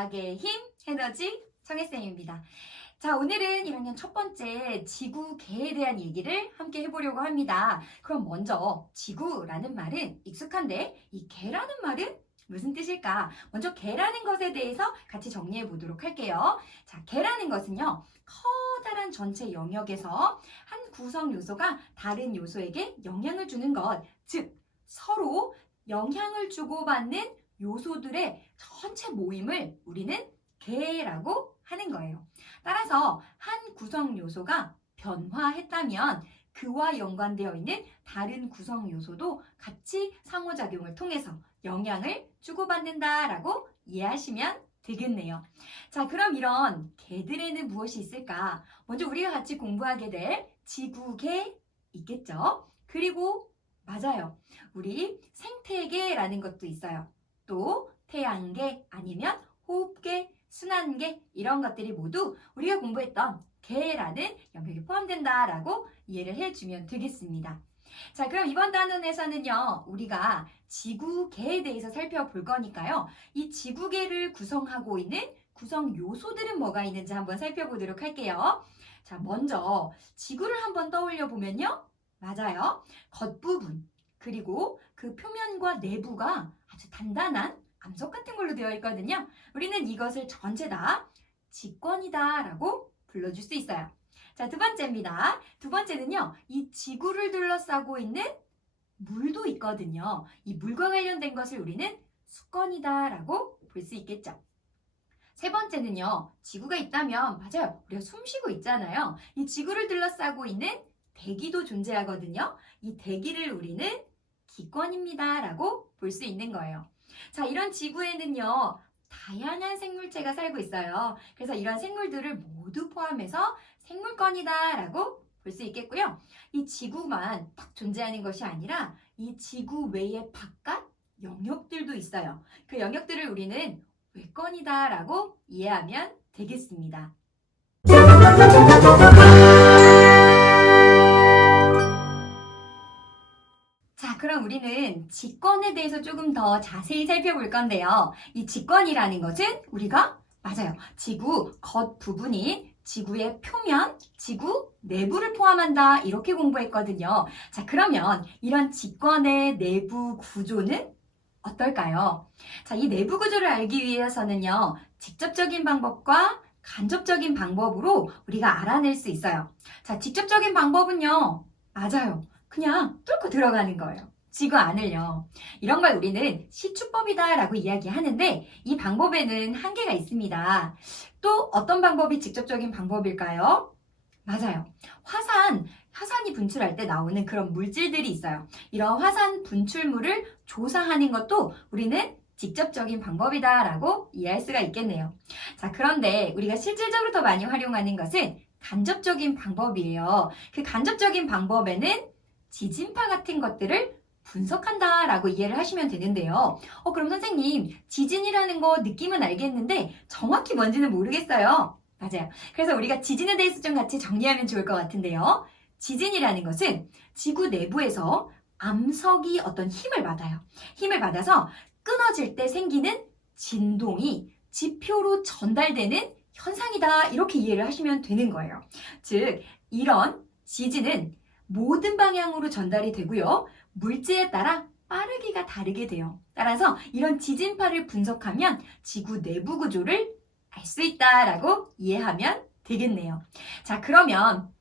과학의 힘, 에너지 정혜쌤입니다. 자, 오늘은 1학년 첫 번째 지구개에 대한 얘기를 함께 해보려고 합니다. 그럼 먼저 지구라는 말은 익숙한데 이 개라는 말은 무슨 뜻일까? 먼저 개라는 것에 대해서 같이 정리해 보도록 할게요. 자, 개라는 것은요, 커다란 전체 영역에서 한 구성 요소가 다른 요소에게 영향을 주는 것, 즉, 서로 영향을 주고받는 요소들의 전체 모임을 우리는 개라고 하는 거예요. 따라서 한 구성 요소가 변화했다면 그와 연관되어 있는 다른 구성 요소도 같이 상호작용을 통해서 영향을 주고받는다라고 이해하시면 되겠네요. 자, 그럼 이런 개들에는 무엇이 있을까? 먼저 우리가 같이 공부하게 될 지구개 있겠죠? 그리고 맞아요. 우리 생태계라는 것도 있어요. 또 태양계 아니면 호흡계, 순환계 이런 것들이 모두 우리가 공부했던 개라는 영역에 포함된다라고 이해를 해주면 되겠습니다. 자, 그럼 이번 단원에서는요, 우리가 지구계에 대해서 살펴볼 거니까요, 이 지구계를 구성하고 있는 구성 요소들은 뭐가 있는지 한번 살펴보도록 할게요. 자, 먼저 지구를 한번 떠올려 보면요, 맞아요. 겉부분, 그리고 그 표면과 내부가 아주 단단한 암석 같은 걸로 되어 있거든요. 우리는 이것을 전체 다 직권이다 라고 불러줄 수 있어요. 자, 두 번째입니다. 두 번째는요, 이 지구를 둘러싸고 있는 물도 있거든요. 이 물과 관련된 것을 우리는 수권이다 라고 볼 수 있겠죠. 세 번째는요, 지구가 있다면, 맞아요. 우리가 숨 쉬고 있잖아요. 이 지구를 둘러싸고 있는 대기도 존재하거든요. 이 대기를 우리는 기권입니다 라고 볼 수 있는 거예요. 자, 이런 지구에는요, 다양한 생물체가 살고 있어요. 그래서 이런 생물들을 모두 포함해서 생물권이다 라고 볼 수 있겠고요. 이 지구만 딱 존재하는 것이 아니라 이 지구 외의 바깥 영역들도 있어요. 그 영역들을 우리는 외권이다 라고 이해하면 되겠습니다. 그럼 우리는 직권에 대해서 조금 더 자세히 살펴볼 건데요. 이 직권이라는 것은 우리가 맞아요. 지구 겉 부분인 지구의 표면, 지구 내부를 포함한다. 이렇게 공부했거든요. 자, 그러면 이런 직권의 내부 구조는 어떨까요? 자, 이 내부 구조를 알기 위해서는요. 직접적인 방법과 간접적인 방법으로 우리가 알아낼 수 있어요. 자, 직접적인 방법은요. 맞아요. 그냥 뚫고 들어가는 거예요. 지구 안을요. 이런 걸 우리는 시추법이다라고 이야기하는데 이 방법에는 한계가 있습니다. 또 어떤 방법이 직접적인 방법일까요? 맞아요. 화산, 화산이 분출할 때 나오는 그런 물질들이 있어요. 이런 화산 분출물을 조사하는 것도 우리는 직접적인 방법이다라고 이해할 수가 있겠네요. 자, 그런데 우리가 실질적으로 더 많이 활용하는 것은 간접적인 방법이에요. 그 간접적인 방법에는 지진파 같은 것들을 분석한다 라고 이해를 하시면 되는데요. 어, 그럼 선생님, 지진이라는 거 느낌은 알겠는데 정확히 뭔지는 모르겠어요. 맞아요. 그래서 우리가 지진에 대해서 좀 같이 정리하면 좋을 것 같은데요. 지진이라는 것은 지구 내부에서 암석이 어떤 힘을 받아요. 힘을 받아서 끊어질 때 생기는 진동이 지표로 전달되는 현상이다. 이렇게 이해를 하시면 되는 거예요. 즉, 이런 지진은 모든 방향으로 전달이 되고요. 물질에 따라 빠르기가 다르게 돼요. 따라서 이런 지진파를 분석하면 지구 내부 구조를 알 수 있다라고 이해하면 되겠네요. 자, 그러면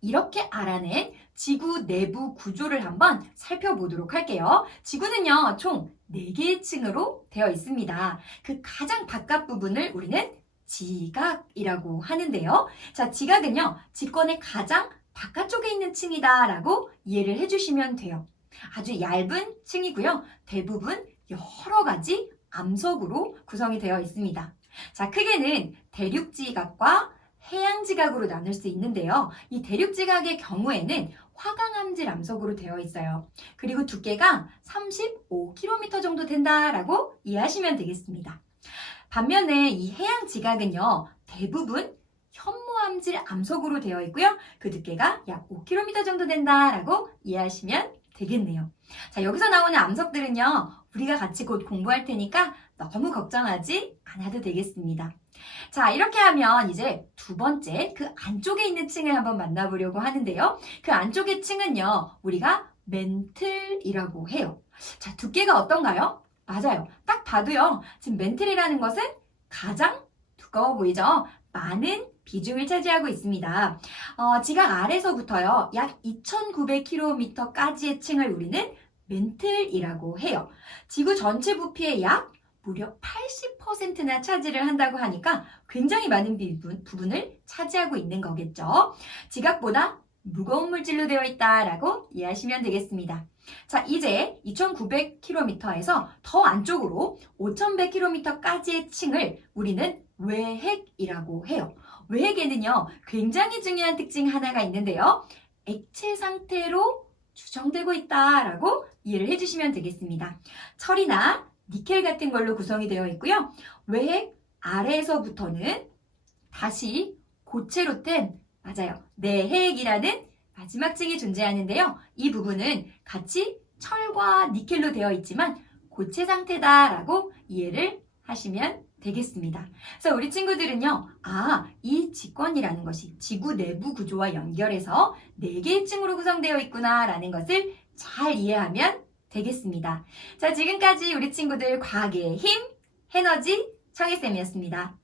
이렇게 알아낸 지구 내부 구조를 한번 살펴보도록 할게요. 지구는요, 총 4개의 층으로 되어 있습니다. 그 가장 바깥 부분을 우리는 지각이라고 하는데요. 자, 지각은요, 직권의 가장 바깥쪽에 있는 층이다 라고 이해를 해주시면 돼요. 아주 얇은 층이고요. 대부분 여러 가지 암석으로 구성이 되어 있습니다. 자, 크게는 대륙지각과 해양지각으로 나눌 수 있는데요. 이 대륙지각의 경우에는 화강암질 암석으로 되어 있어요. 그리고 두께가 35km 정도 된다라고 이해하시면 되겠습니다. 반면에 이 해양지각은요, 대부분 현무암질 암석으로 되어 있고요. 그 두께가 약 5km 정도 된다라고 이해하시면 되겠네요. 자, 여기서 나오는 암석들은요, 우리가 같이 곧 공부할 테니까 너무 걱정하지 않아도 되겠습니다. 자, 이렇게 하면 이제 두 번째 그 안쪽에 있는 층을 한번 만나보려고 하는데요. 그 안쪽의 층은요, 우리가 멘틀이라고 해요. 자, 두께가 어떤가요? 맞아요. 딱 봐도요, 지금 멘틀이라는 것은 가장 두꺼워 보이죠? 많은 비중을 차지하고 있습니다. 어, 지각 아래서부터요, 약 2,900km까지의 층을 우리는 멘틀이라고 해요. 지구 전체 부피의 약 무려 80%나 차지를 한다고 하니까 굉장히 많은 부분, 부분을 차지하고 있는 거겠죠. 지각보다 무거운 물질로 되어 있다라고 이해하시면 되겠습니다. 자, 이제 2,900km에서 더 안쪽으로 5,100km까지의 층을 우리는 외핵이라고 해요. 외핵에는요, 굉장히 중요한 특징 하나가 있는데요. 액체 상태로 추정되고 있다라고 이해를 해주시면 되겠습니다. 철이나 니켈 같은 걸로 구성이 되어 있고요. 외핵 아래에서부터는 다시 고체로 된 맞아요. 내핵이라는 마지막 층이 존재하는데요. 이 부분은 같이 철과 니켈로 되어 있지만 고체 상태다라고 이해를 하시면 되겠습니다. 그래서 우리 친구들은요, 아, 이 직권이라는 것이 지구 내부 구조와 연결해서 네 개의 층으로 구성되어 있구나라는 것을 잘 이해하면 되겠습니다. 자, 지금까지 우리 친구들 과학의 힘, 에너지, 청혜쌤이었습니다.